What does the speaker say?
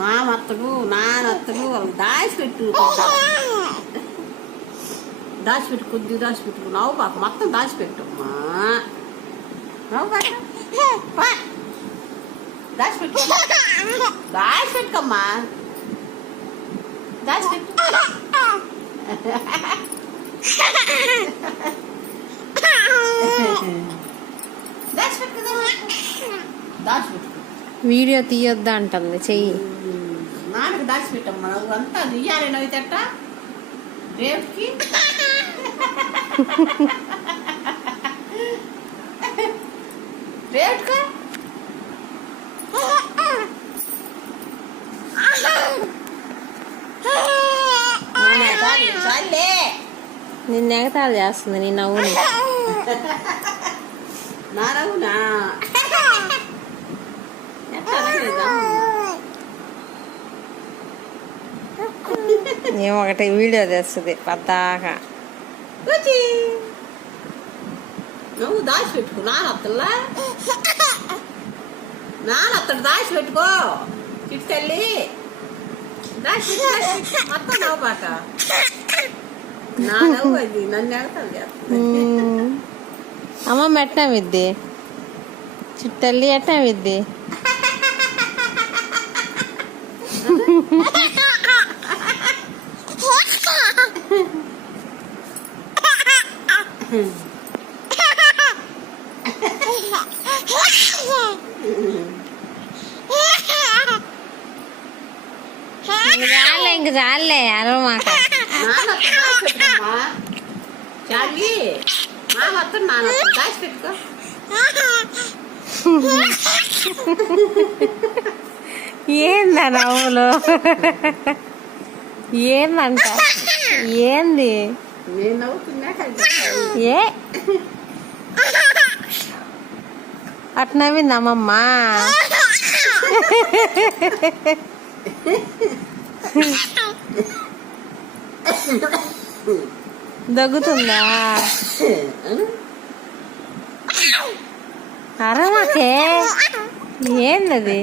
మామత్తలు నానత్తలు వాళ్ళు దాచిపెట్టు కొద్దిగా దాచిపెట్టు నవ్వు పాక మొత్తం దాచిపెట్టమ్మా నవ్వు పాక దాచిపెట్టుకమ్మా దాచిపెట్టు వీడియో తీయొద్దా అంటుంది చెయ్యి. నాన్నకు దాచిపెట్టమ్మా నువ్వు అంతా ఇయ్యాలి నవ్వుతట రేపుకి రేపుకా నిన్ను ఎగతాళి చేస్తుంది నీ నవ్వుని. నా నవ్వునా ఒకటి వీడియో తెస్తుంది పద్దాకా. నువ్వు దాచిపెట్టుకో నానత్తల్లా నానత్తడు దాచిపెట్టుకో చిట్టల్లి దాచిపెట్టు మొత్తం నవ్వుబాక నా నవ్వు అది నన్ను ఎగతాలు చేస్తుంది. అమ్మమ్మ ఎట్నా విద్ది చిట్టల్లి ఎట్నా విద్ది ఇంక చాలే అరవమాక చాలి మా మొత్తం నాన్న దాచిపెట్టుకో. ఏందా నవ్వులు ఏందంట ఏంది నేను నవ్వుతున్నా ఏ అట్ నవ్వింది అమ్మమ్మ. దగ్గుతుందా అరమాకే ఏందది